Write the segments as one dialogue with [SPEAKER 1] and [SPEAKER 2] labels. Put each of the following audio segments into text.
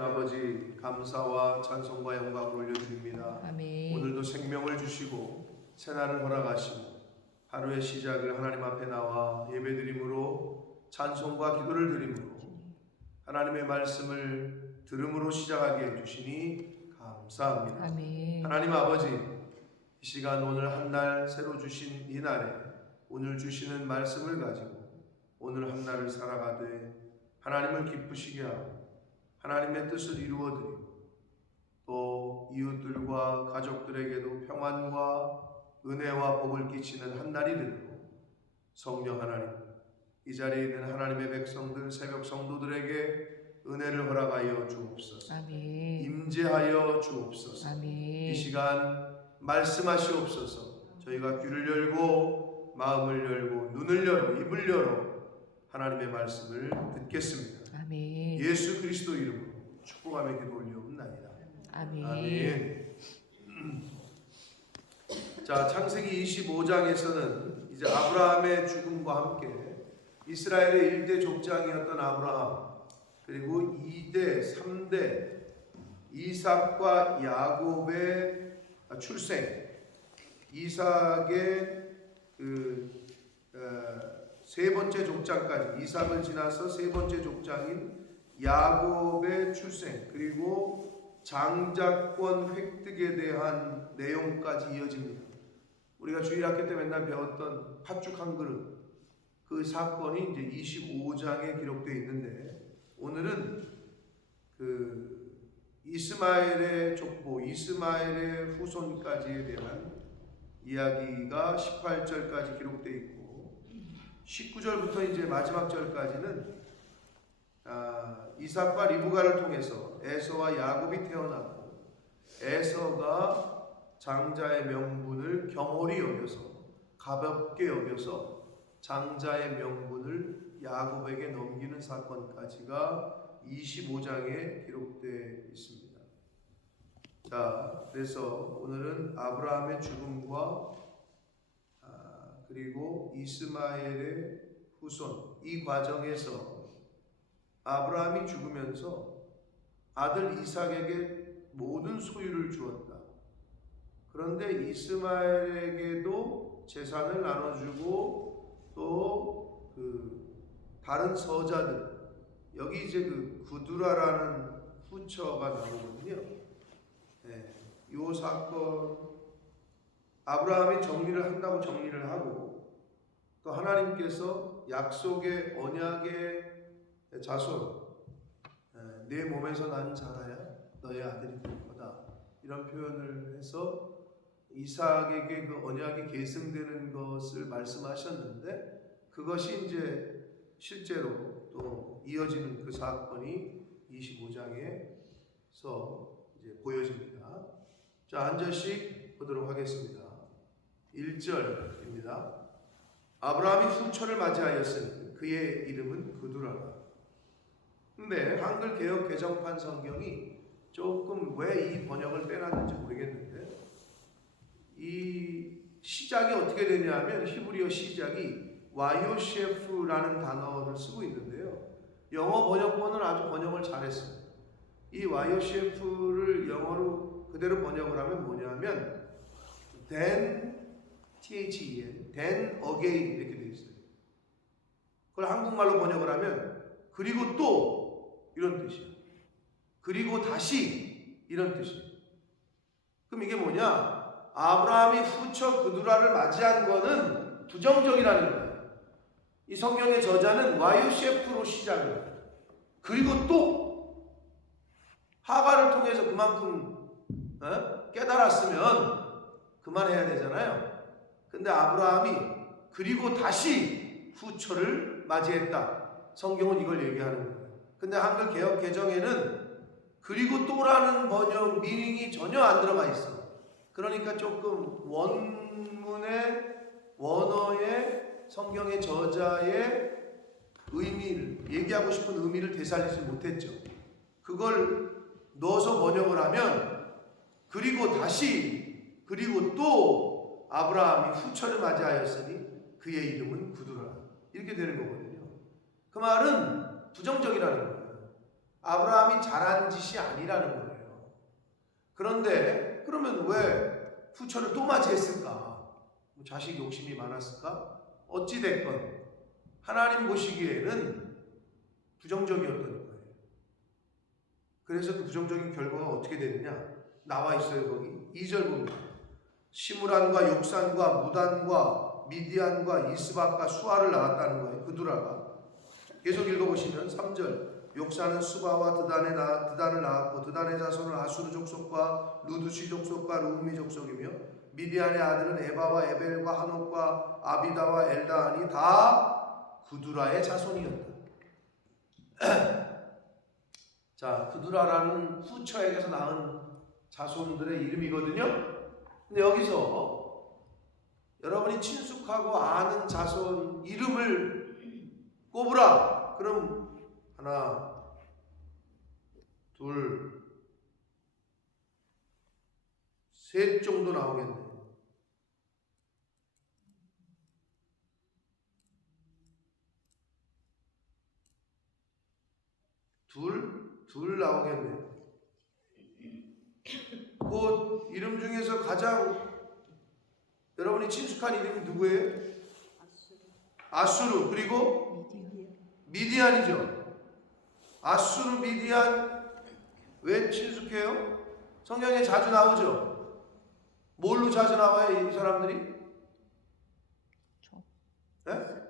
[SPEAKER 1] 아버지 감사와 찬송과 영광을 올려드립니다.
[SPEAKER 2] 아멘.
[SPEAKER 1] 오늘도 생명을 주시고 새날을 허락하시고 하루의 시작을 하나님 앞에 나와 예배드림으로 찬송과 기도를 드림으로 하나님의 말씀을 들음으로 시작하게 해주시니 감사합니다.
[SPEAKER 2] 아멘.
[SPEAKER 1] 하나님 아버지 이 시간 오늘 한 날 새로 주신 이 날에 오늘 주시는 말씀을 가지고 오늘 한 날을 살아가되 하나님을 기쁘시게 하고 하나님의 뜻을 이루어 드리고 또 이웃들과 가족들에게도 평안과 은혜와 복을 끼치는 한 날이 되도록 성령 하나님 이 자리에 있는 하나님의 백성들 새벽 성도들에게 은혜를 허락하여 주옵소서.
[SPEAKER 2] 아멘.
[SPEAKER 1] 임재하여 주옵소서.
[SPEAKER 2] 아멘.
[SPEAKER 1] 이 시간 말씀하시옵소서. 저희가 귀를 열고 마음을 열고 눈을 열어 입을 열어 하나님의 말씀을 듣겠습니다.
[SPEAKER 2] 아멘.
[SPEAKER 1] 예수 그리스도 이름으로 축복하며 기도 올리옵나이다.
[SPEAKER 2] 아멘.
[SPEAKER 1] 아멘. 자, 창세기 25장에서는 이제 아브라함의 죽음과 함께 이스라엘의 1대 족장이었던 아브라함 그리고 2대, 3대 이삭과 야곱의 출생 이삭의 그, 어, 세 번째 족장까지 이삭을 지나서 세 번째 족장인 야곱의 출생 그리고 장자권 획득에 대한 내용까지 이어집니다. 우리가 주일학교 때 맨날 배웠던 팥죽 한 그릇 그 사건이 이제 25장에 기록되어 있는데 오늘은 그 이스마엘의 족보, 이스마엘의 후손까지에 대한 이야기가 18절까지 기록되어 있고 19절부터 이제 마지막 절까지는 아, 이삭과 리브가를 통해서 에서와 야곱이 태어났고 에서가 장자의 명분을 경홀히 여겨서 가볍게 여겨서 장자의 명분을 야곱에게 넘기는 사건까지가 25장에 기록되어 있습니다. 자, 그래서 오늘은 아브라함의 죽음과 아, 그리고 이스마엘의 후손 이 과정에서 아브라함이 죽으면서 아들 이삭에게 모든 소유를 주었다. 그런데 이스마엘에게도 재산을 나눠주고 또 그 다른 서자들 여기 이제 그 구두라라는 후처가 나오거든요. 네, 이 사건 아브라함이 정리를 한다고 정리를 하고 또 하나님께서 약속의 언약의 자손 에, 내 몸에서 난 자라야 너의 아들이 될 거다 이런 표현을 해서 이삭에게 그 언약이 계승되는 것을 말씀하셨는데 그것이 이제 실제로 또 이어지는 그 사건이 25장에서 이제 보여집니다. 자, 한 절씩 보도록 하겠습니다. 1절입니다. 아브라함이 후처를 맞이하였으니 그의 이름은 그두라라. 근데 한글 개혁 개정판 성경이 조금 왜 이 번역을 빼놨는지 모르겠는데 이 시작이 어떻게 되냐면 히브리어 시작이 와요셰프라는 단어를 쓰고 있는데요. 영어 번역본은 아주 번역을 잘했어요. 이 와요셰프를 영어로 그대로 번역을 하면 뭐냐면 then then then again 이렇게 되어 있어요. 그걸 한국말로 번역을 하면 그리고 또 이런 뜻이에요. 그리고 다시 이런 뜻이에요. 그럼 이게 뭐냐? 아브라함이 후처 그두라를 맞이한 거는 부정적이라는 거예요. 이 성경의 저자는 와이오셰프로 시작을. 그리고 또 하가를 통해서 그만큼 어? 깨달았으면 그만해야 되잖아요. 근데 아브라함이 그리고 다시 후처를 맞이했다. 성경은 이걸 얘기하는 거예요. 근데 한글 개혁 개정에는 그리고 또라는 번역 미닝이 전혀 안 들어가 있어. 그러니까 조금 원문의 원어의 성경의 저자의 의미를 얘기하고 싶은 의미를 되살리지 못했죠. 그걸 넣어서 번역을 하면 그리고 다시 그리고 또 아브라함이 후처를 맞이하였으니 그의 이름은 구두라 이렇게 되는 거거든요. 그 말은 부정적이라는 거예요. 아브라함이 잘한 짓이 아니라는 거예요. 그런데 그러면 왜 후처를 또 맞이했을까? 뭐 자식 욕심이 많았을까? 어찌 됐건 하나님 보시기에는 부정적이었던 거예요. 그래서 그 부정적인 결과가 어떻게 되느냐? 나와 있어요 거기 2절 보면 시무란과 욕산과 무단과 미디안과 이스박과 수아를 낳았다는 거예요. 그두라가 계속 읽어보시면 3절 욕산은 수바와 드단의 나, 드단을 낳았고 드단의 자손은 아수르 족속과 루드시 족속과 루미 족속이며 미디안의 아들은 에바와 에벨과 한옥과 아비다와 엘다안이 다 구두라의 자손이었다. 자, 구두라라는 후처에게서 낳은 자손들의 이름이거든요. 근데 여기서 여러분이 친숙하고 아는 자손 이름을 꼽으라. 그럼 하나, 둘, 셋 정도 나오겠네. 둘, 둘 나오겠네. 그 이름 중에서 가장 여러분이 친숙한 이름이 누구예요? 아수르 그리고 미디안이죠. 아수르 미디안 왜 친숙해요? 성경에 자주 나오죠. 뭘로 자주 나와요 이 사람들이? 네?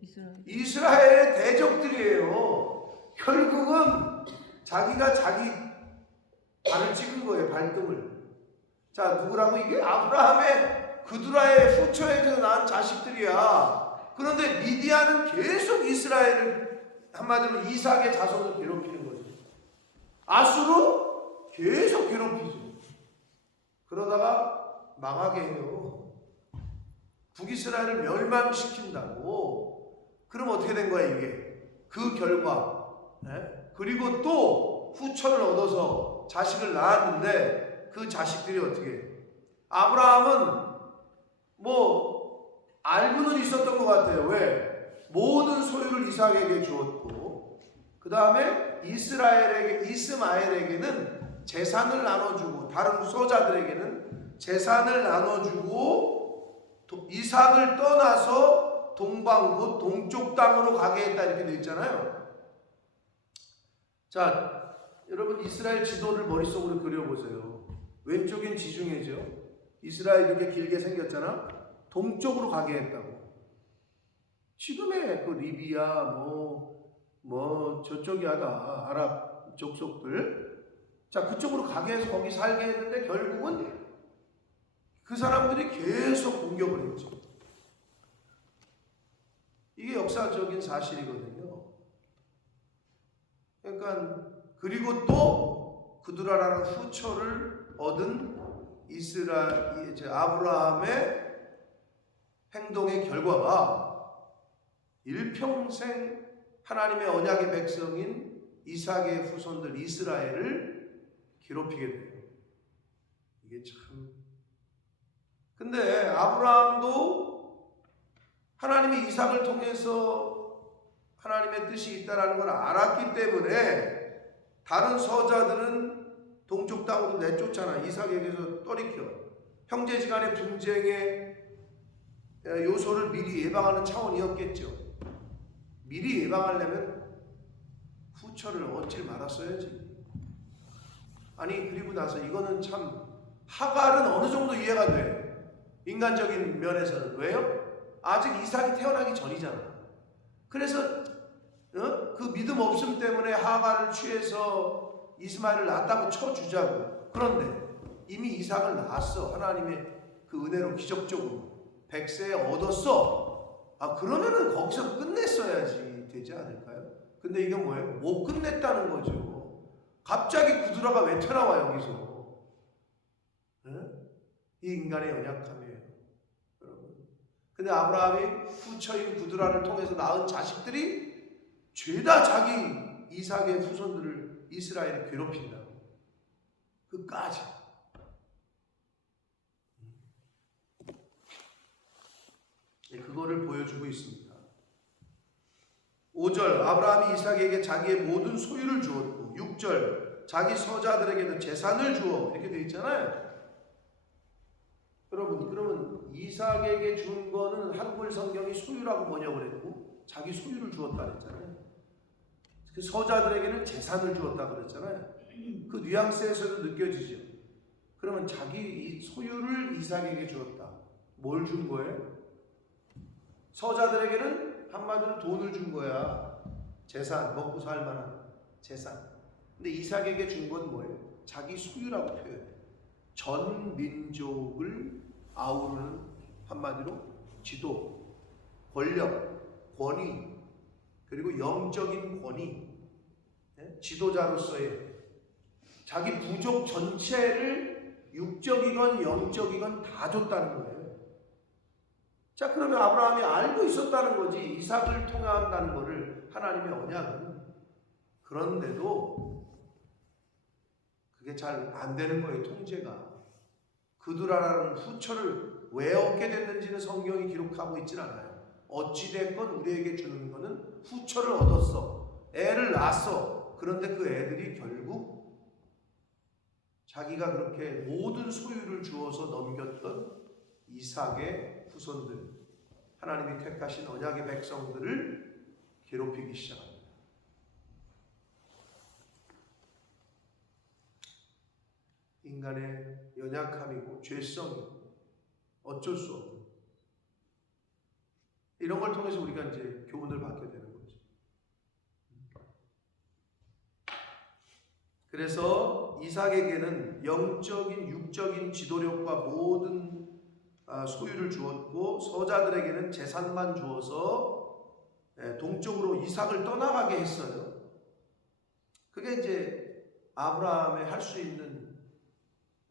[SPEAKER 2] 이스라엘
[SPEAKER 1] 이스라엘의 대적들이에요. 결국은 자기가 자기 발을 찍은 거예요, 발등을. 자, 누구라고 이게 아브라함의 그두라의 후처에서 낳은 자식들이야. 그런데 미디안은 계속 이스라엘을 한마디로 이삭의 자손을 괴롭히는 거죠. 아수로 계속 괴롭히죠. 그러다가 망하게 해요. 북이스라엘을 멸망시킨다고. 그럼 어떻게 된 거야, 이게? 그 결과. 예? 그리고 또 후처를 얻어서 자식을 낳았는데 그 자식들이 어떻게 해? 아브라함은 뭐 알고는 있었던 것 같아요. 왜? 모든 소유를 이삭에게 주었고 그 다음에 이스라엘에게 이스마엘에게는 재산을 나눠주고 다른 후손자들에게는 재산을 나눠주고 도- 이삭을 떠나서 동방 곧 동쪽 땅으로 가게 했다 이렇게 되어 있잖아요. 자, 여러분 이스라엘 지도를 머릿속으로 그려보세요. 왼쪽엔 지중해죠. 이스라엘 이렇게 길게 생겼잖아. 동쪽으로 가게 했다고. 지금의 그 리비아 뭐뭐 저쪽이 하다 아랍 족속들 자 그쪽으로 가게 해서 거기 살게 했는데 결국은 그 사람들이 계속 공격을 했죠. 이게 역사적인 사실이거든요. 그러니까 그리고 또 그두라라는 후처를 얻은 이스라 이- 저 아브라함의 행동의 결과가 일평생 하나님의 언약의 백성인 이삭의 후손들 이스라엘을 괴롭히게 돼요. 이게 참. 근데 아브라함도 하나님이 이삭을 통해서 하나님의 뜻이 있다라는 걸 알았기 때문에 다른 서자들은 동쪽 땅으로 내쫓잖아. 이삭에게서 떠리켜. 형제지 간의 분쟁의 요소를 미리 예방하는 차원이었겠죠. 미리 예방하려면 후처를 얻질 말았어야지. 아니 그리고 나서 이거는 참 하갈은 어느 정도 이해가 돼. 인간적인 면에서는 왜요? 아직 이삭이 태어나기 전이잖아. 그래서 어? 그 믿음 없음 때문에 하갈을 취해서 이스마엘을 낳았다고 쳐주자고. 그런데 이미 이삭을 낳았어. 하나님의 그 은혜로 기적적으로. 백세에 얻었어. 아, 그러면은 거기서 끝냈어야지 되지 않을까요? 근데 이게 뭐예요? 못 끝냈다는 거죠. 갑자기 구두라가 왜 튀어나와 여기서? 응? 이 인간의 연약함이에요. 여러분. 근데 아브라함이 후처인 구두라를 통해서 낳은 자식들이 죄다 자기 이삭의 후손들을 이스라엘을 괴롭힌다. 끝까지. 네, 그거를 보여주고 있습니다. 5절 아브라함이 이삭에게 자기의 모든 소유를 주었고 6절 자기 서자들에게도 재산을 주어 이렇게 돼 있잖아요. 여러분 그러면 이삭에게 준 거는 한글 성경이 소유라고 번역을 했고 자기 소유를 주었다 그랬잖아요. 그 서자들에게는 재산을 주었다 그랬잖아요. 그 뉘앙스에서도 느껴지죠. 그러면 자기 이 소유를 이삭에게 주었다. 뭘 준 거예요? 서자들에게는 한마디로 돈을 준 거야. 재산, 먹고 살 만한 재산. 근데 이삭에게 준 건 뭐예요? 자기 소유라고 표현해. 전 민족을 아우르는 한마디로 지도, 권력, 권위, 그리고 영적인 권위, 예? 지도자로서의 자기 부족 전체를 육적이건 영적이건 다 줬다는 거예요. 자, 그러면 아브라함이 알고 있었다는 거지. 이삭을 통한다는 거를 하나님의 언약은. 그런데도 그게 잘 안 되는 거예요, 통제가. 그들아라는 후처를 왜 얻게 됐는지는 성경이 기록하고 있진 않아요. 어찌됐건 우리에게 주는 거는 후처를 얻었어. 애를 낳았어. 그런데 그 애들이 결국 자기가 그렇게 모든 소유를 주어서 넘겼던 이삭의 후손들, 하나님이 택하신 언약의 백성들을 괴롭히기 시작합니다. 인간의 연약함이고 죄성이고 어쩔 수 없는 이런 걸 통해서 우리가 이제 교훈을 받게 되는 거죠. 그래서 이삭에게는 영적인 육적인 지도력과 모든 아, 소유를 주었고 서자들에게는 재산만 주어서 예, 동쪽으로 이삭을 떠나가게 했어요. 그게 이제 아브라함의 할 수 있는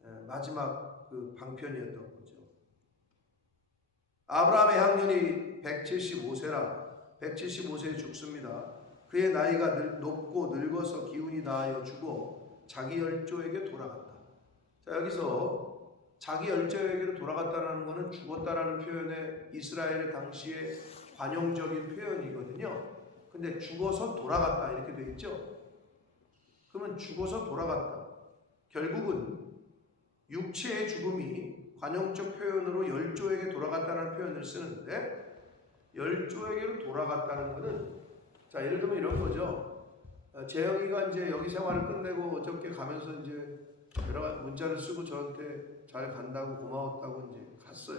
[SPEAKER 1] 예, 마지막 그 방편이었던 거죠. 아브라함의 학년이 175세라 175세에 죽습니다. 그의 나이가 늙, 높고 늙어서 기운이 나하여 죽어 자기 열조에게 돌아갔다. 자 여기서 자기 열조에게로 돌아갔다라는 것은 죽었다라는 표현의 이스라엘의 당시의 관용적인 표현이거든요. 근데 죽어서 돌아갔다 이렇게 돼 있죠. 그러면 죽어서 돌아갔다. 결국은 육체의 죽음이 관용적 표현으로 열조에게 돌아갔다는 표현을 쓰는데 열조에게로 돌아갔다는 것은 자 예를 들면 이런 거죠. 어, 재영이가 이제 여기 생활을 끝내고 어저께 가면서 이제 여러 문자를 쓰고 저한테 잘 간다고 고마웠다고 이제 갔어요.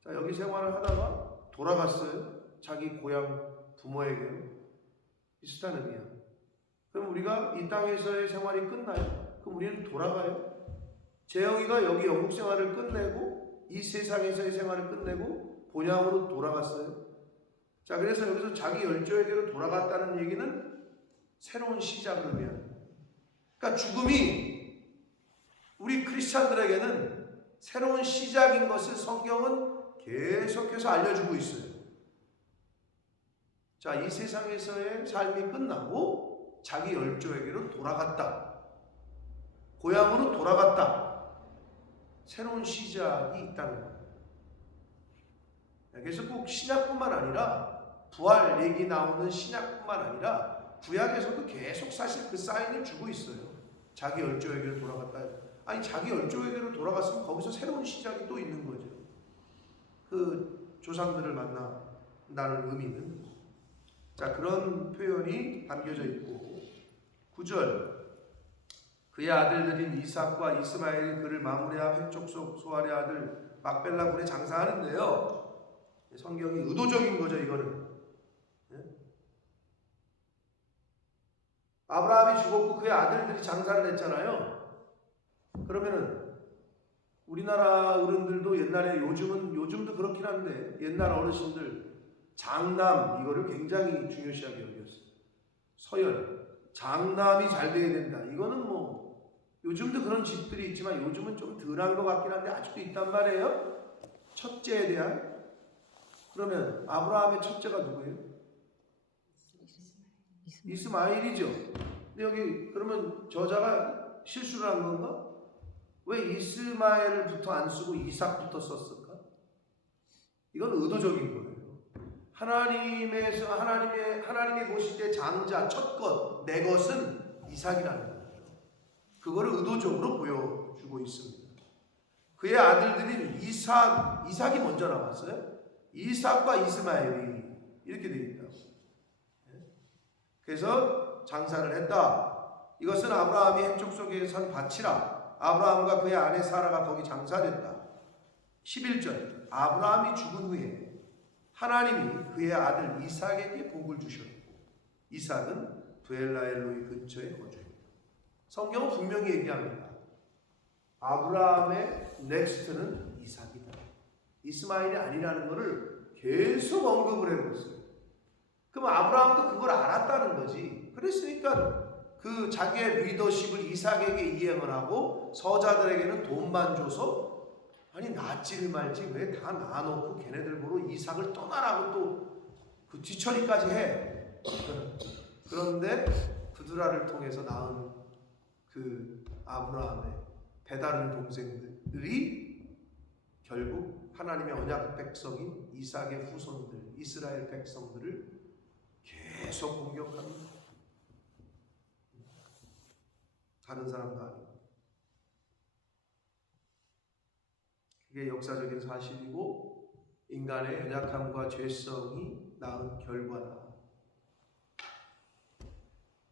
[SPEAKER 1] 자 여기 생활을 하다가 돌아갔어요. 자기 고향 부모에게 비슷한 의미야. 그럼 우리가 이 땅에서의 생활이 끝나요? 그럼 우리는 돌아가요? 재영이가 여기 영국 생활을 끝내고 이 세상에서의 생활을 끝내고 본향으로 돌아갔어요. 자, 그래서 여기서 자기 열조에게로 돌아갔다는 얘기는 새로운 시작을 의미합니다. 그러니까 죽음이 우리 크리스찬들에게는 새로운 시작인 것을 성경은 계속해서 알려주고 있어요. 자, 이 세상에서의 삶이 끝나고 자기 열조에게로 돌아갔다. 고향으로 돌아갔다. 새로운 시작이 있다는 거예요. 그래서 꼭 신약뿐만 아니라 부활 얘기 나오는 신약뿐만 아니라 구약에서도 계속 사실 그 사인을 주고 있어요. 자기 열조에게로 돌아갔다. 아니 자기 열조에게로 돌아갔으면 거기서 새로운 시작이 또 있는 거죠. 그 조상들을 만난다는 의미는 자 그런 표현이 담겨져 있고 9절 그의 아들들인 이삭과 이스마엘이 그를 마무리하 획족 속 소알의 아들 막벨라 군에 장사하는데요. 성경이 의도적인 거죠, 이거는. 예? 아브라함이 죽었고 그의 아들들이 장사를 했잖아요. 그러면은 우리나라 어른들도 옛날에 요즘은 요즘도 그렇긴 한데 옛날 어르신들 장남 이거를 굉장히 중요시하게 여겼어요. 서열 장남이 잘 돼야 된다. 이거는 뭐 요즘도 그런 집들이 있지만 요즘은 좀 덜한 것 같긴 한데 아직도 있단 말이에요. 첫째에 대한 그러면 아브라함의 첫째가 누구예요? 이스마일이죠. 근데 여기 그러면 저자가 실수를 한 건가? 왜 이스마엘부터 안 쓰고 이삭부터 썼을까? 이건 의도적인 거예요. 하나님에서 하나님의 하나님이 보실 때 장자 첫 것 내 것은 이삭이라는 거예요. 그거를 의도적으로 보여주고 있습니다. 그의 아들들인 이삭 이삭이 먼저 나왔어요. 이삭과 이스마엘이 이렇게 되어 있다고. 그래서 장사를 했다. 이것은 아브라함이 햇족 속에 산 밭이라. 아브라함과 그의 아내 사라가 거기 장사됐다. 11절. 아브라함이 죽은 후에 하나님이 그의 아들 이삭에게 복을 주셨고 이삭은 부엘라엘로이 근처에 거주했다. 성경은 분명히 얘기합니다. 아브라함의 넥스트는 이삭이다. 이스마엘이 아니라는 것을 계속 언급을 있어요. 그럼 아브라함도 그걸 알았다는 거지. 그랬으니까 그 자기의 리더십을 이삭에게 이행을 하고 서자들에게는 돈만 줘서 아니 낫지를 말지 왜다 나눠놓고 걔네들 보러 이삭을 떠나라고 또 그 뒤처리까지 해. 그런데 그두라를 통해서 낳은 그 아브라함의 배다른 동생들이 결국 하나님의 언약 백성인 이삭의 후손들 이스라엘 백성들을 계속 공격합니다. 다른 사람도 아니고 그게 역사적인 사실이고 인간의 연약함과 죄성이 낳은 결과다.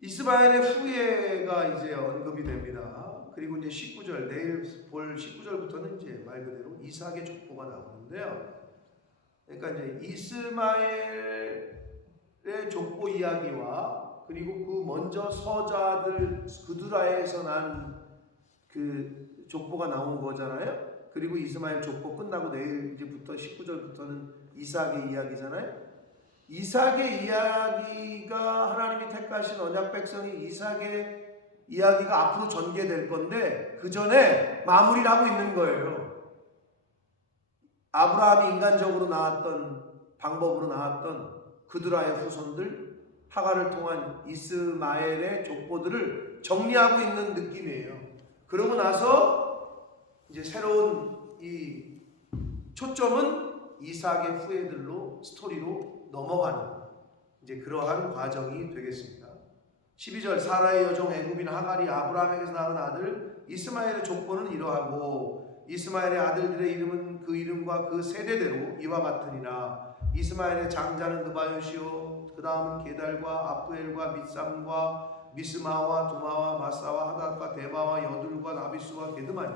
[SPEAKER 1] 이스마엘의 후예가 이제 언급이 됩니다. 그리고 이제 19절 내일 볼 19절부터는 이제 말 그대로 이삭의 족보가 나오는데요. 그러니까 이제 이스마엘 의 족보 이야기와 그리고 그 먼저 서자들 그두라에서 난 그 족보가 나온 거잖아요. 그리고 이스마엘 족보 끝나고 내일 이제부터 19절부터는 이삭의 이야기잖아요. 이삭의 이야기가 하나님이 택하신 언약 백성이 이삭의 이야기가 앞으로 전개될 건데 그 전에 마무리를 하고 있는 거예요. 아브라함이 인간적으로 나왔던 방법으로 나왔던 그드라의 후손들 하가를 통한 이스마엘의 족보들을 정리하고 있는 느낌이에요. 그러고 나서 이제 새로운 이 초점은 이삭의 후예들로 스토리로 넘어가는 이제 그러한 과정이 되겠습니다. 12절 사라의 여종 애굽인 하갈이 아브라함에게서 낳은 아들 이스마엘의 족보는 이러하고 이스마엘의 아들들의 이름은 그 이름과 그 세대대로 이와 같으니라 이스마엘의 장자는 느바요시요 그 다음은 게달과 압부엘과 밑삼과 미스마와 두마와 마사와 하닷과 데바와 여둘과 나비스와 게드마니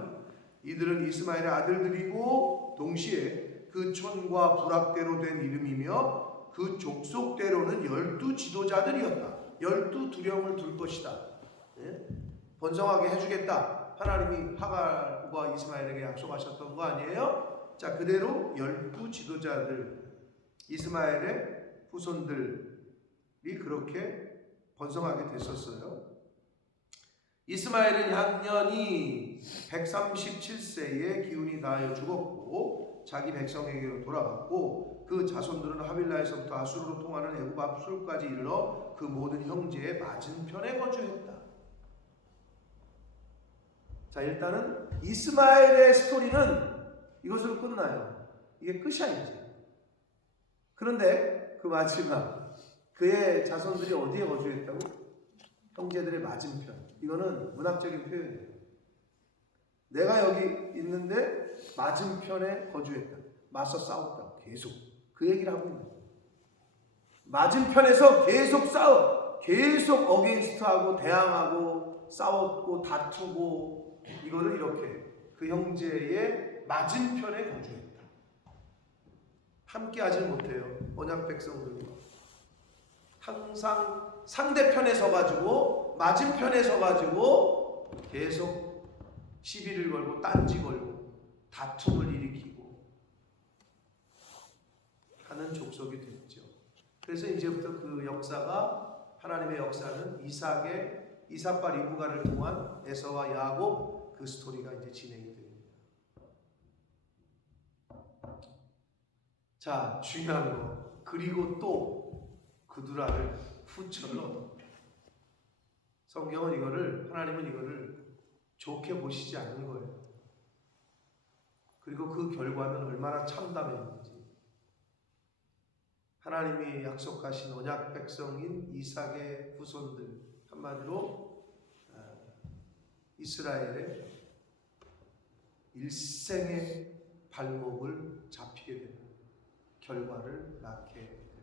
[SPEAKER 1] 이들은 이스마엘의 아들들이고 동시에 그 촌과 부락대로 된 이름이며 그 족속대로는 열두 지도자들이었다. 열두 두령을 둘 것이다. 예? 번성하게 해주겠다. 하나님이 하갈과 이스마엘에게 약속하셨던 거 아니에요? 자 그대로 열두 지도자들 이스마엘의 후손들이 그렇게 번성하게 됐었어요. 이스마엘은 향년이 137세에 기운이 다하여 죽었고 자기 백성에게로 돌아갔고 그 자손들은 하빌라에서부터 아수르로 통하는 애굽 앞술까지 이르러 그 모든 형제의 맞은편에 거주했다. 자 일단은 이스마엘의 스토리는 이것으로 끝나요. 이게 끝이야 이제. 그런데 그 마지막 그의 자손들이 어디에 거주했다고? 형제들의 맞은편. 이거는 문학적인 표현이에요. 내가 여기 있는데 맞은편에 거주했다. 맞서 싸웠다. 계속. 그 얘기를 하고 있는. 맞은편에서 계속 싸워. 계속 어게인스트하고 대항하고 싸웠고 다투고 이거를 이렇게 그 형제의 맞은편에 거주했다. 함께 하지 못해요. 언약 백성들과. 항상 상대편에 서가지고 맞은편에 서가지고 계속 시비를 걸고 딴지 걸고 다툼을 일으키고 하는 족속이 됐죠. 그래서 이제부터 그 역사가 하나님의 역사는 이삭의 이삭과 리브가를 통한 에서와 야곱 그 스토리가 이제 진행이 됩니다. 자 중요한 거 그리고 또 그두라를 얻었다. 성경은 이거를 하나님은 이거를 좋게 보시지 않는 거예요. 그리고 그 결과는 얼마나 참담했는지. 하나님이 약속하신 언약 백성인 이삭의 후손들 한마디로 아, 이스라엘의 일생의 발목을 잡히게 되는 결과를 낳게 됩니다.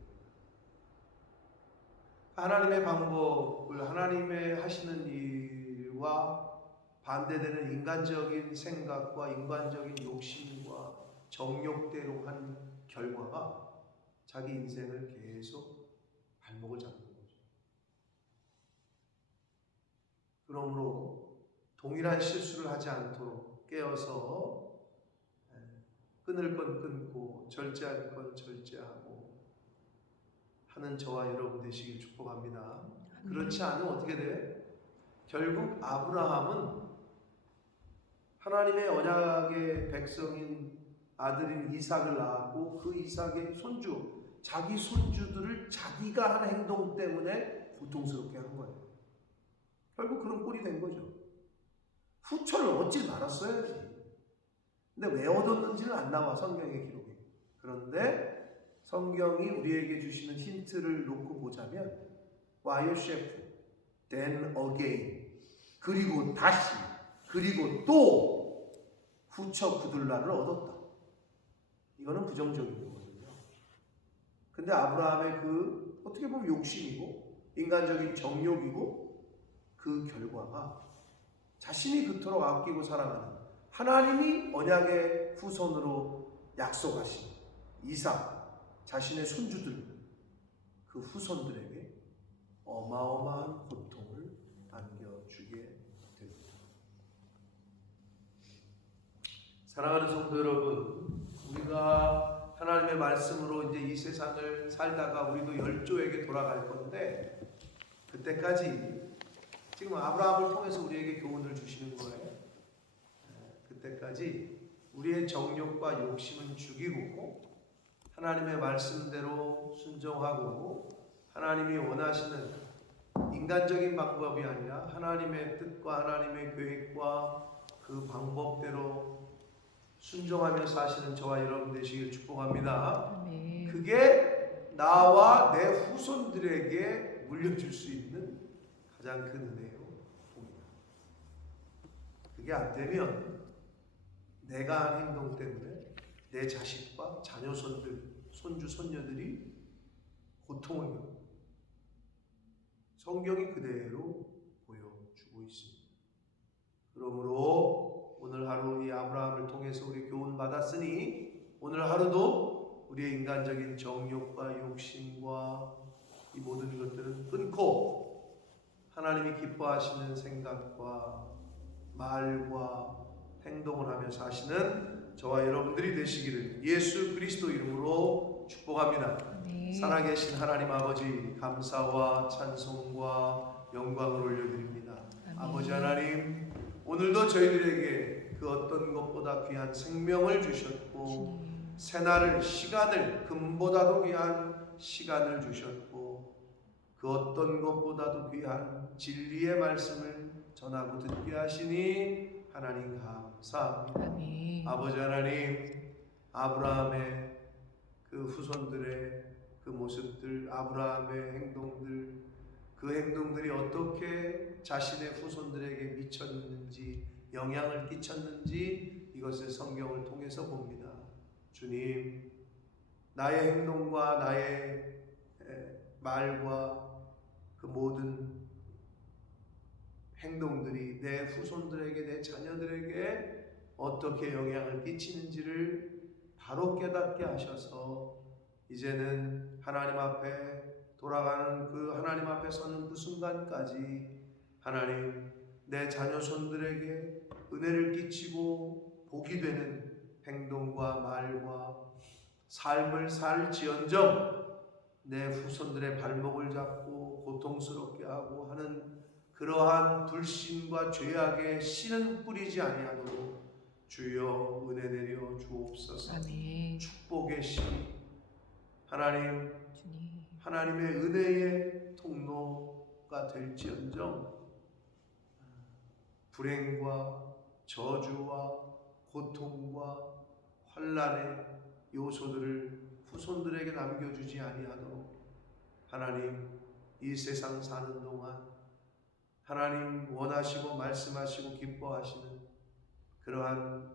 [SPEAKER 1] 하나님의 방법을 하나님의 하시는 일과 반대되는 인간적인 생각과 인간적인 욕심과 정욕대로 한 결과가 자기 인생을 계속 발목을 잡는 거죠. 그러므로 동일한 실수를 하지 않도록 깨어서 예, 끊을 건 끊고 절제할 건 절제하고 하는 저와 여러분 되시길 축복합니다. 그렇지 않으면 어떻게 돼? 결국 아브라함은 하나님의 언약의 백성인 아들인 이삭을 낳았고 그 이삭의 손주, 자기 손주들을 자기가 한 행동 때문에 고통스럽게 한 거예요. 결국 그런 꼴이 된 거죠. 후처를 얻지 말았어야지. 근데 왜 얻었는지는 안 나와 성경의 기록에. 그런데 성경이 우리에게 주시는 힌트를 놓고 보자면 와요 셰프, then again, 그리고 다시, 그리고 또 후처 구들라를 얻었다. 이거는 부정적인 거거든요. 근데 아브라함의 그 어떻게 보면 욕심이고 인간적인 정욕이고 그 결과가 자신이 그토록 아끼고 사랑하는 하나님이 언약의 후손으로 약속하신 이삭 자신의 손주들 그 후손들에게 어마어마한 고통을 안겨주게 됩니다. 사랑하는 성도 여러분, 우리가 하나님의 말씀으로 이제 이 세상을 살다가 우리도 열조에게 돌아갈 건데 그때까지 지금 아브라함을 통해서 우리에게 교훈을 주시는 거예요. 예, 그때까지 우리의 정욕과 욕심은 죽이고 하나님의 말씀대로 순종하고 하나님이 원하시는 인간적인 방법이 아니라 하나님의 뜻과 하나님의 계획과 그 방법대로 순종하며 사시는 저와 여러분 되시길 축복합니다. 그게 나와 내 후손들에게 물려줄 수 있는 가장 큰 은혜요. 그게 안 되면 내가 한 행동 때문에 내 자식과 자녀 손들, 손주, 손녀들이 고통을 겪고 성경이 그대로 보여주고 있습니다. 그러므로 오늘 하루 이 아브라함을 통해서 우리 교훈 받았으니 오늘 하루도 우리의 인간적인 정욕과 욕심과 이 모든 것들은 끊고 하나님이 기뻐하시는 생각과 말과 행동을 하며 사시는 저와 여러분들이 되시기를 예수 그리스도 이름으로 축복합니다.
[SPEAKER 2] 아멘.
[SPEAKER 1] 살아계신 하나님 아버지 감사와 찬송과 영광을 올려드립니다.
[SPEAKER 2] 아멘.
[SPEAKER 1] 아버지 하나님 오늘도 저희들에게 그 어떤 것보다 귀한 생명을 주셨고. 새날을 시간을 금보다도 귀한 시간을 주셨고 그 어떤 것보다도 귀한 진리의 말씀을 전하고 듣게 하시니 하나님 감사합니다.
[SPEAKER 2] 아멘.
[SPEAKER 1] 아버지 하나님 아브라함의 그 후손들의 그 모습들 아브라함의 행동들 그 행동들이 어떻게 자신의 후손들에게 미쳤는지 영향을 끼쳤는지 이것을 성경을 통해서 봅니다. 주님 나의 행동과 나의 에, 말과 그 모든 행동들이 내 후손들에게 내 자녀들에게 어떻게 영향을 끼치는지를 바로 깨닫게 하셔서 이제는 하나님 앞에 돌아가는 그 하나님 앞에 서는 그 순간까지 하나님 내 자녀 손들에게 은혜를 끼치고 복이 되는 행동과 말과 삶을 살지언정 내 후손들의 발목을 잡고 고통스럽게 하고 하는 그러한 불신과 죄악의 씨는 뿌리지 아니하도록 주여 은혜 내려 주옵소서.
[SPEAKER 2] 아멘.
[SPEAKER 1] 축복의 씨 하나님
[SPEAKER 2] 주님.
[SPEAKER 1] 하나님의 은혜의 통로가 될지언정 불행과 저주와 고통과 환란의 요소들을 후손들에게 남겨주지 아니하도록 하나님 이 세상 사는 동안 하나님 원하시고 말씀하시고 기뻐하시는 그러한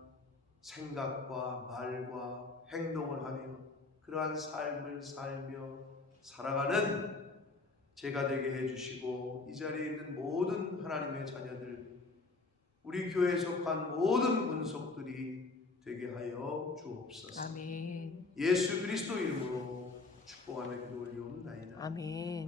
[SPEAKER 1] 생각과 말과 행동을 하며 그러한 삶을 살며 살아가는 제가 되게 해주시고 이 자리에 있는 모든 하나님의 자녀들 우리 교회에 속한 모든 군속들이 되게 하여 주옵소서.
[SPEAKER 2] 아멘.
[SPEAKER 1] 예수 그리스도 이름으로 축복하며 기도 올리옵나이다.
[SPEAKER 2] 아멘.